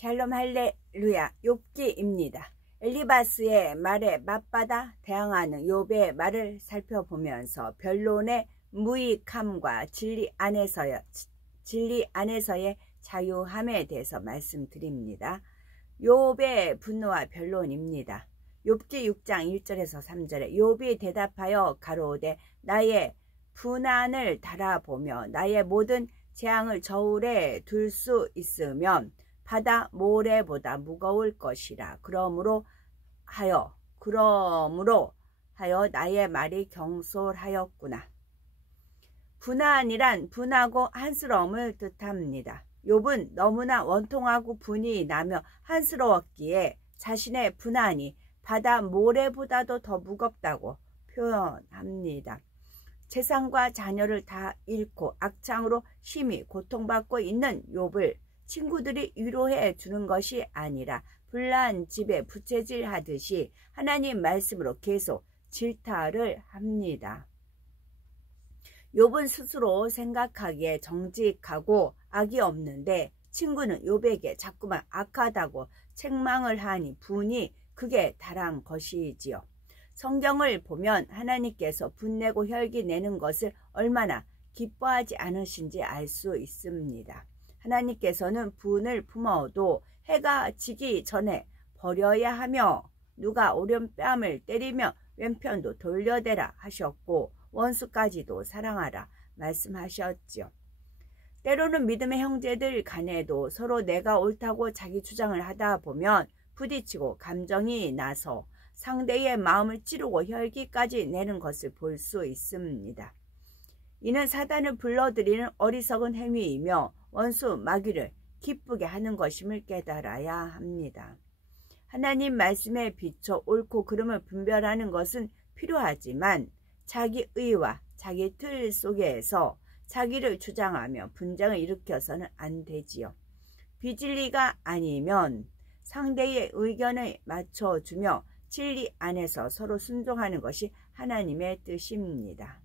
샬롬 할렐루야. 욥기입니다. 엘리바스의 말에 맞받아 대항하는 욥의 말을 살펴보면서 변론의 무익함과 진리 안에서의 자유함에 대해서 말씀드립니다. 욥의 분노와 변론입니다. 욥기 6장 1절에서 3절에 욥이 대답하여 가로되 나의 분한을 달아보며 나의 모든 재앙을 저울에 둘 수 있으면 바다 모래보다 무거울 것이라. 그러므로 하여 나의 말이 경솔하였구나. 분한이란 분하고 한스러움을 뜻합니다. 욥은 너무나 원통하고 분이 나며 한스러웠기에 자신의 분한이 바다 모래보다도 더 무겁다고 표현합니다. 재산과 자녀를 다 잃고 악창으로 심히 고통받고 있는 욥을 친구들이 위로해 주는 것이 아니라 불난 집에 부채질 하듯이 하나님 말씀으로 계속 질타를 합니다. 욥은 스스로 생각하기에 정직하고 악이 없는데 친구는 욥에게 자꾸만 악하다고 책망을 하니 분이 극에 달한 것이지요. 성경을 보면 하나님께서 분내고 혈기 내는 것을 얼마나 기뻐하지 않으신지 알 수 있습니다. 하나님께서는 분을 품어도 해가 지기 전에 버려야 하며 누가 오른뺨을 때리며 왼편도 돌려대라 하셨고 원수까지도 사랑하라 말씀하셨지요. 때로는 믿음의 형제들 간에도 서로 내가 옳다고 자기 주장을 하다 보면 부딪히고 감정이 나서 상대의 마음을 찌르고 혈기까지 내는 것을 볼 수 있습니다. 이는 사단을 불러들이는 어리석은 행위이며 원수 마귀를 기쁘게 하는 것임을 깨달아야 합니다. 하나님 말씀에 비춰 옳고 그름을 분별하는 것은 필요하지만 자기 의와 자기 틀 속에서 자기를 주장하며 분쟁을 일으켜서는 안 되지요. 비진리가 아니면 상대의 의견을 맞춰주며 진리 안에서 서로 순종하는 것이 하나님의 뜻입니다.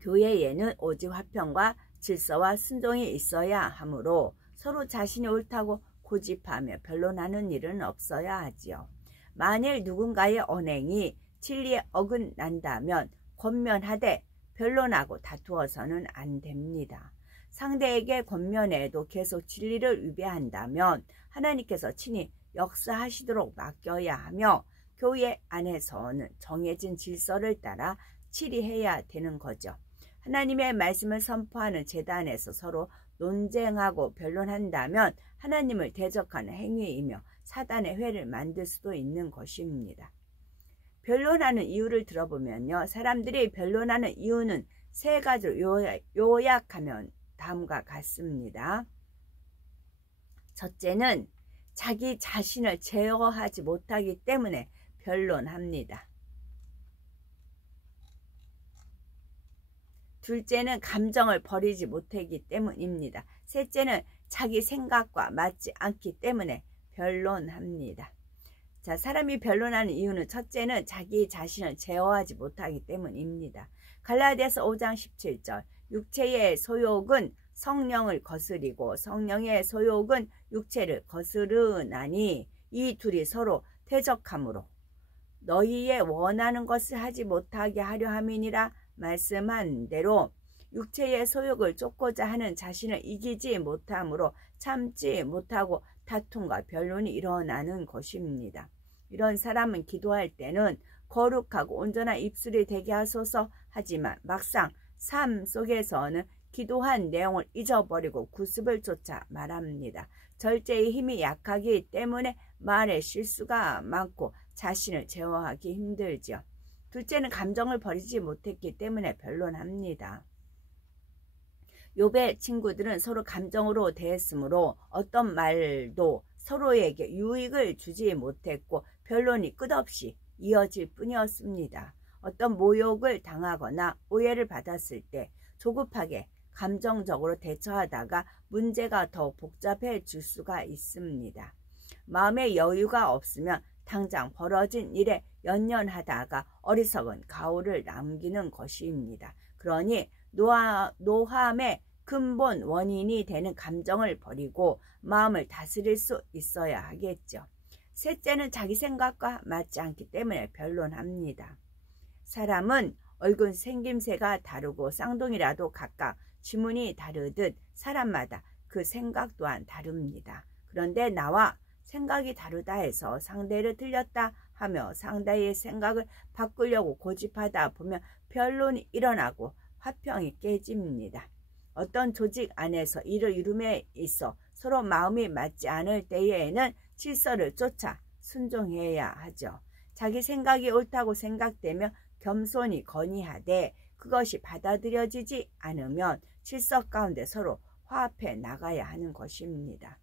교회에는 오직 화평과 질서와 순종이 있어야 하므로 서로 자신이 옳다고 고집하며 변론하는 일은 없어야 하지요. 만일 누군가의 언행이 진리에 어긋난다면 권면하되 변론하고 다투어서는 안 됩니다. 상대에게 권면해도 계속 진리를 위배한다면 하나님께서 친히 역사하시도록 맡겨야 하며 교회 안에서는 정해진 질서를 따라 치리해야 되는 거죠. 하나님의 말씀을 선포하는 제단에서 서로 논쟁하고 변론한다면 하나님을 대적하는 행위이며 사단의 회를 만들 수도 있는 것입니다. 변론하는 이유를 들어보면요. 사람들이 변론하는 이유는 세 가지로 요약하면 다음과 같습니다. 첫째는 자기 자신을 제어하지 못하기 때문에 변론합니다. 둘째는 감정을 버리지 못하기 때문입니다. 셋째는 자기 생각과 맞지 않기 때문에 변론합니다. 자, 사람이 변론하는 이유는 첫째는 자기 자신을 제어하지 못하기 때문입니다. 갈라디아서 5장 17절 육체의 소욕은 성령을 거스리고 성령의 소욕은 육체를 거스르나니 이 둘이 서로 대적하므로 너희의 원하는 것을 하지 못하게 하려 함이니라 말씀한 대로 육체의 소욕을 쫓고자 하는 자신을 이기지 못하므로 참지 못하고 다툼과 변론이 일어나는 것입니다. 이런 사람은 기도할 때는 거룩하고 온전한 입술이 되게 하소서 하지만 막상 삶 속에서는 기도한 내용을 잊어버리고 구습을 쫓아 말합니다. 절제의 힘이 약하기 때문에 말에 실수가 많고 자신을 제어하기 힘들죠. 둘째는 감정을 버리지 못했기 때문에 변론합니다. 욥의 친구들은 서로 감정으로 대했으므로 어떤 말도 서로에게 유익을 주지 못했고 변론이 끝없이 이어질 뿐이었습니다. 어떤 모욕을 당하거나 오해를 받았을 때 조급하게 감정적으로 대처하다가 문제가 더 복잡해질 수가 있습니다. 마음의 여유가 없으면 당장 벌어진 일에 연연하다가 어리석은 가오를 남기는 것입니다. 그러니 노함의 근본 원인이 되는 감정을 버리고 마음을 다스릴 수 있어야 하겠죠. 셋째는 자기 생각과 맞지 않기 때문에 변론합니다. 사람은 얼굴 생김새가 다르고 쌍둥이라도 각각 지문이 다르듯 사람마다 그 생각 또한 다릅니다. 그런데 나와 생각이 다르다 해서 상대를 틀렸다 하며 상대의 생각을 바꾸려고 고집하다 보면 변론이 일어나고 화평이 깨집니다. 어떤 조직 안에서 일을 이룸에 있어 서로 마음이 맞지 않을 때에는 질서를 쫓아 순종해야 하죠. 자기 생각이 옳다고 생각되면 겸손히 건의하되 그것이 받아들여지지 않으면 질서 가운데 서로 화합해 나가야 하는 것입니다.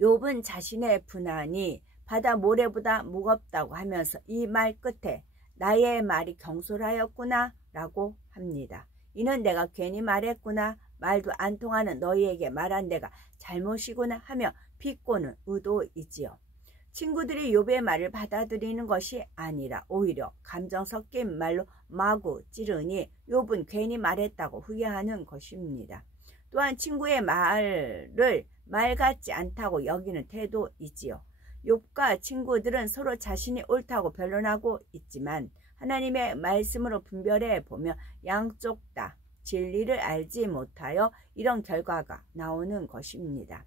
욥은 자신의 분한이 바다 모래보다 무겁다고 하면서 이 말 끝에 나의 말이 경솔하였구나 라고 합니다. 이는 내가 괜히 말했구나, 말도 안 통하는 너희에게 말한 내가 잘못이구나 하며 비꼬는 의도이지요. 친구들이 욥의 말을 받아들이는 것이 아니라 오히려 감정 섞인 말로 마구 찌르니 욥은 괜히 말했다고 후회하는 것입니다. 또한 친구의 말을 말 같지 않다고 여기는 태도이지요. 욥과 친구들은 서로 자신이 옳다고 변론하고 있지만 하나님의 말씀으로 분별해 보면 양쪽 다 진리를 알지 못하여 이런 결과가 나오는 것입니다.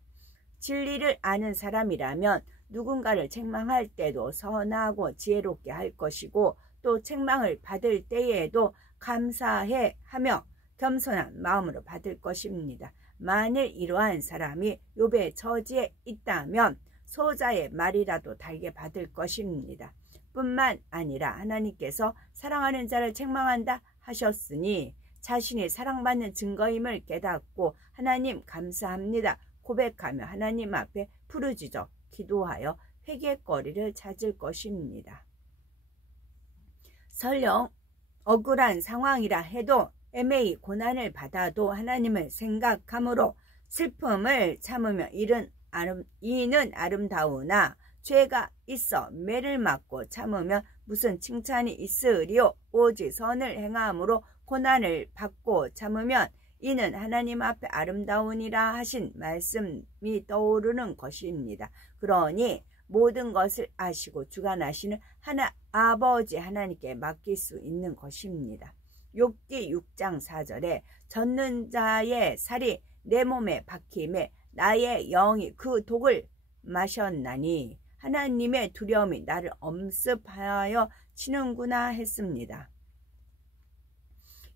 진리를 아는 사람이라면 누군가를 책망할 때도 선하고 지혜롭게 할 것이고 또 책망을 받을 때에도 감사해 하며 겸손한 마음으로 받을 것입니다. 만일 이러한 사람이 욥의 처지에 있다면 소자의 말이라도 달게 받을 것입니다. 뿐만 아니라 하나님께서 사랑하는 자를 책망한다 하셨으니 자신이 사랑받는 증거임을 깨닫고 하나님 감사합니다 고백하며 하나님 앞에 부르짖어 기도하여 회개거리를 찾을 것입니다. 설령 억울한 상황이라 해도 애매히 고난을 받아도 하나님을 생각함으로 슬픔을 참으며 이는 아름다우나 죄가 있어 매를 맞고 참으면 무슨 칭찬이 있으리요. 오직 선을 행함으로 고난을 받고 참으면 이는 하나님 앞에 아름다우니라 하신 말씀이 떠오르는 것입니다. 그러니 모든 것을 아시고 주관하시는 아버지 하나님께 맡길 수 있는 것입니다. 욥기 6장 4절에 젖는 자의 살이 내 몸에 박힘에 나의 영이 그 독을 마셨나니 하나님의 두려움이 나를 엄습하여 치는구나 했습니다.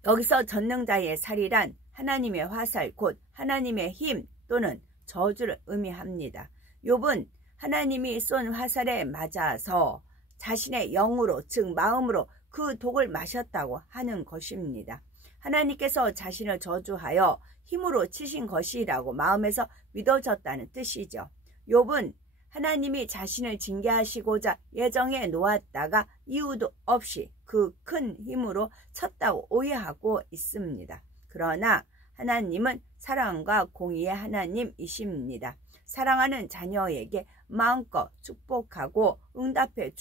여기서 전능자의 살이란 하나님의 화살 곧 하나님의 힘 또는 저주를 의미합니다. 욥은 하나님이 쏜 화살에 맞아서 자신의 영으로 즉 마음으로 그 독을 마셨다고 하는 것입니다. 하나님께서 자신을 저주하여 힘으로 치신 것이라고 마음에서 믿어졌다는 뜻이죠. 욥은 하나님이 자신을 징계하시고자 예정해 놓았다가 이유도 없이 그 큰 힘으로 쳤다고 오해하고 있습니다. 그러나 하나님은 사랑과 공의의 하나님이십니다. 사랑하는 자녀에게 마음껏 축복하고 응답해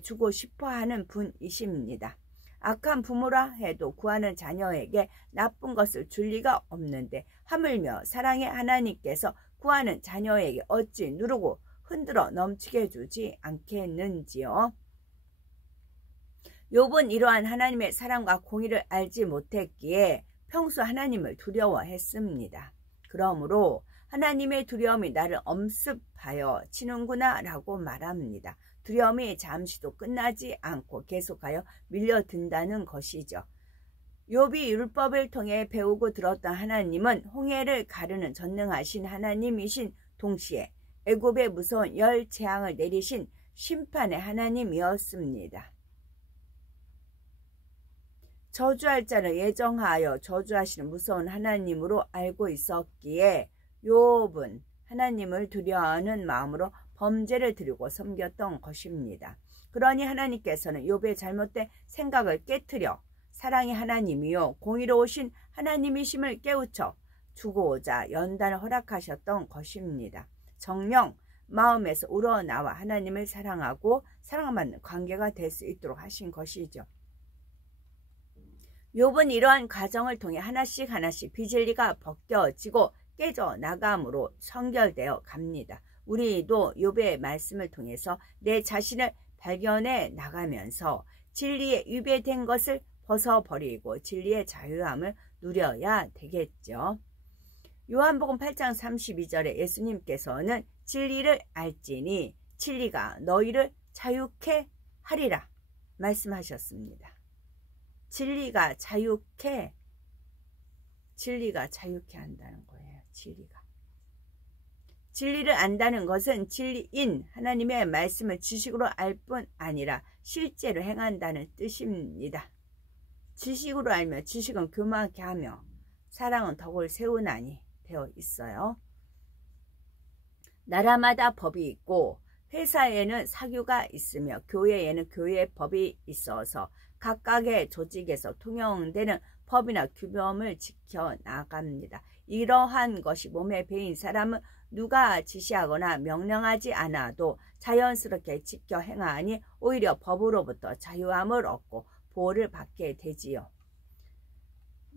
주고 싶어하는 분이십니다. 악한 부모라 해도 구하는 자녀에게 나쁜 것을 줄 리가 없는데 하물며 사랑의 하나님께서 구하는 자녀에게 어찌 누르고 흔들어 넘치게 주지 않겠는지요. 욥은 이러한 하나님의 사랑과 공의를 알지 못했기에 평소 하나님을 두려워했습니다. 그러므로 하나님의 두려움이 나를 엄습하여 치는구나 라고 말합니다. 두려움이 잠시도 끝나지 않고 계속하여 밀려든다는 것이죠. 욥이 율법을 통해 배우고 들었던 하나님은 홍해를 가르는 전능하신 하나님이신 동시에 애굽에 무서운 열 재앙을 내리신 심판의 하나님이었습니다. 저주할 자를 예정하여 저주하시는 무서운 하나님으로 알고 있었기에 욥은 하나님을 두려워하는 마음으로 범죄를 드리고 섬겼던 것입니다. 그러니 하나님께서는 욥의 잘못된 생각을 깨트려 사랑의 하나님이요 공의로우신 하나님이심을 깨우쳐 주고자 연단을 허락하셨던 것입니다. 정녕 마음에서 우러나와 하나님을 사랑하고 사랑받는 관계가 될 수 있도록 하신 것이죠. 욥은 이러한 과정을 통해 하나씩 하나씩 빚진리가 벗겨지고 깨져 나감으로 성결되어 갑니다. 우리도 욥의 말씀을 통해서 내 자신을 발견해 나가면서 진리에 위배된 것을 벗어버리고 진리의 자유함을 누려야 되겠죠. 요한복음 8장 32절에 예수님께서는 진리를 알지니 진리가 너희를 자유케 하리라 말씀하셨습니다. 진리가 자유케 한다는 거예요. 진리를 안다는 것은 진리인 하나님의 말씀을 지식으로 알 뿐 아니라 실제로 행한다는 뜻입니다. 지식으로 알며 지식은 교만케 하며 사랑은 덕을 세우나니 되어 있어요. 나라마다 법이 있고 회사에는 사규가 있으며 교회에는 교회의 법이 있어서 각각의 조직에서 통용되는 법이나 규범을 지켜나갑니다. 이러한 것이 몸에 배인 사람은 누가 지시하거나 명령하지 않아도 자연스럽게 지켜 행하니 오히려 법으로부터 자유함을 얻고 보호를 받게 되지요.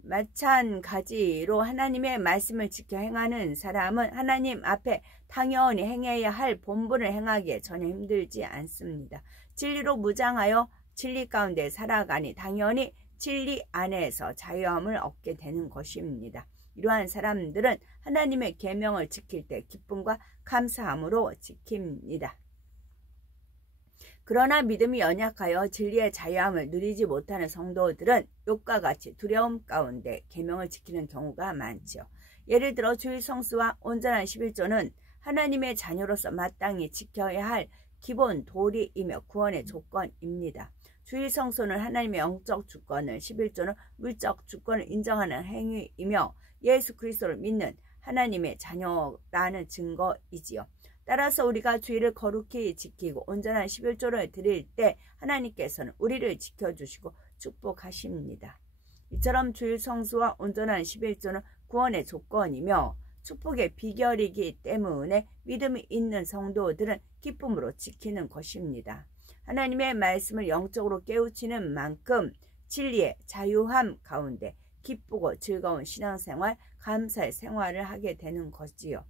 마찬가지로 하나님의 말씀을 지켜 행하는 사람은 하나님 앞에 당연히 행해야 할 본분을 행하기에 전혀 힘들지 않습니다. 진리로 무장하여 진리 가운데 살아가니 당연히 진리 안에서 자유함을 얻게 되는 것입니다. 이러한 사람들은 하나님의 계명을 지킬 때 기쁨과 감사함으로 지킵니다. 그러나 믿음이 연약하여 진리의 자유함을 누리지 못하는 성도들은 욥과 같이 두려움 가운데 계명을 지키는 경우가 많죠. 예를 들어 주일 성수와 온전한 11조는 하나님의 자녀로서 마땅히 지켜야 할 기본 도리이며 구원의 조건입니다. 주일 성소는 하나님의 영적 주권을, 11조는 물적 주권을 인정하는 행위이며 예수 그리스도를 믿는 하나님의 자녀라는 증거이지요. 따라서 우리가 주일을 거룩히 지키고 온전한 11조를 드릴 때 하나님께서는 우리를 지켜주시고 축복하십니다. 이처럼 주일 성수와 온전한 11조는 구원의 조건이며 축복의 비결이기 때문에 믿음이 있는 성도들은 기쁨으로 지키는 것입니다. 하나님의 말씀을 영적으로 깨우치는 만큼 진리의 자유함 가운데 기쁘고 즐거운 신앙생활, 감사의 생활을 하게 되는 것이지요.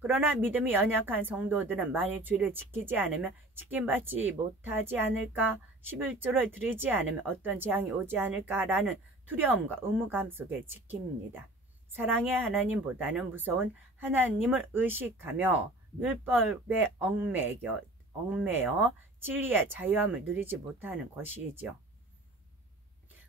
그러나 믿음이 연약한 성도들은 만일 주일을 지키지 않으면 지킴받지 못하지 않을까, 11조를 드리지 않으면 어떤 재앙이 오지 않을까라는 두려움과 의무감 속에 지킵니다. 사랑의 하나님보다는 무서운 하나님을 의식하며 율법에 얽매여 진리의 자유함을 누리지 못하는 것이지요.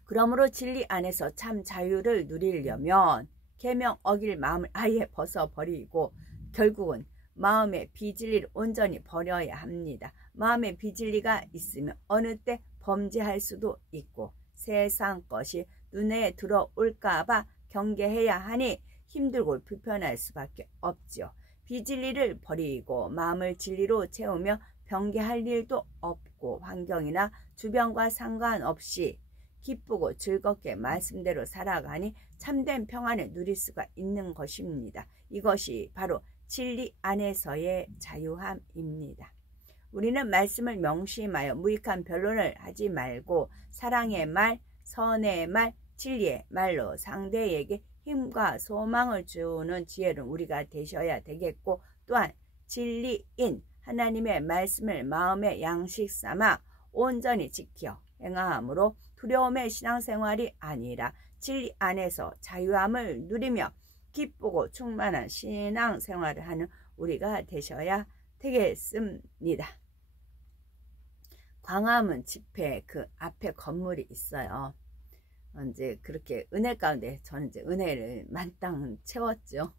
그러므로 진리 안에서 참 자유를 누리려면 계명 어길 마음을 아예 벗어버리고 결국은 마음의 비진리를 온전히 버려야 합니다. 마음의 비진리가 있으면 어느 때 범죄할 수도 있고 세상 것이 눈에 들어올까봐 경계해야 하니 힘들고 불편할 수밖에 없죠. 비진리를 버리고 마음을 진리로 채우며 경계할 일도 없고 환경이나 주변과 상관없이 기쁘고 즐겁게 말씀대로 살아가니 참된 평안을 누릴 수가 있는 것입니다. 이것이 바로 진리 안에서의 자유함입니다. 우리는 말씀을 명심하여 무익한 변론을 하지 말고 사랑의 말, 선의 말, 진리의 말로 상대에게 힘과 소망을 주는 지혜는 우리가 되셔야 되겠고 또한 진리인 하나님의 말씀을 마음의 양식 삼아 온전히 지켜 행함으로 두려움의 신앙생활이 아니라 진리 안에서 자유함을 누리며 기쁘고 충만한 신앙생활을 하는 우리가 되셔야 되겠습니다. 광화문 집회 그 앞에 건물이 있어요. 이제 그렇게 은혜 가운데 저는 이제 은혜를 만땅 채웠죠.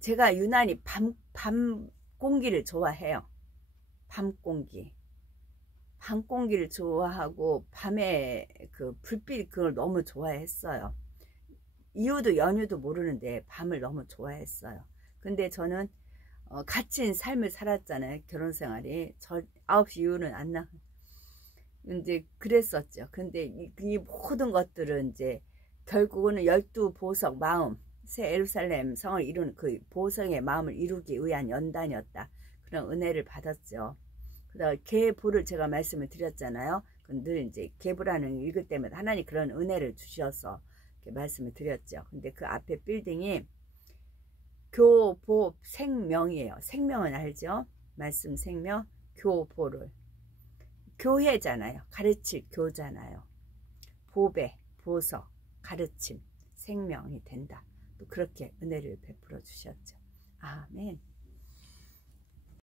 제가 유난히 밤 공기를 좋아해요. 밤 공기를 좋아하고 밤에 그 불빛 그걸 너무 좋아했어요. 이유도 연유도 모르는데 밤을 너무 좋아했어요. 근데 저는 갇힌 삶을 살았잖아요. 결혼 생활이. 저 9시 이후는 안 나. 이제 그랬었죠. 근데 이 모든 것들은 이제 결국은 12보석 마음, 새 예루살렘 성을 이루는 그 보석의 마음을 이루기 위한 연단이었다. 그런 은혜를 받았죠. 그다음 개의 볼을 제가 말씀을 드렸잖아요. 늘 이제 계보라는 읽을 때마다 하나님 그런 은혜를 주셔서 이렇게 말씀을 드렸죠. 근데 그 앞에 빌딩이 교보 생명이에요. 생명은 알죠? 말씀 생명, 교보를. 교회잖아요. 가르칠 교잖아요. 보배, 보석, 가르침, 생명이 된다. 또 그렇게 은혜를 베풀어 주셨죠. 아멘.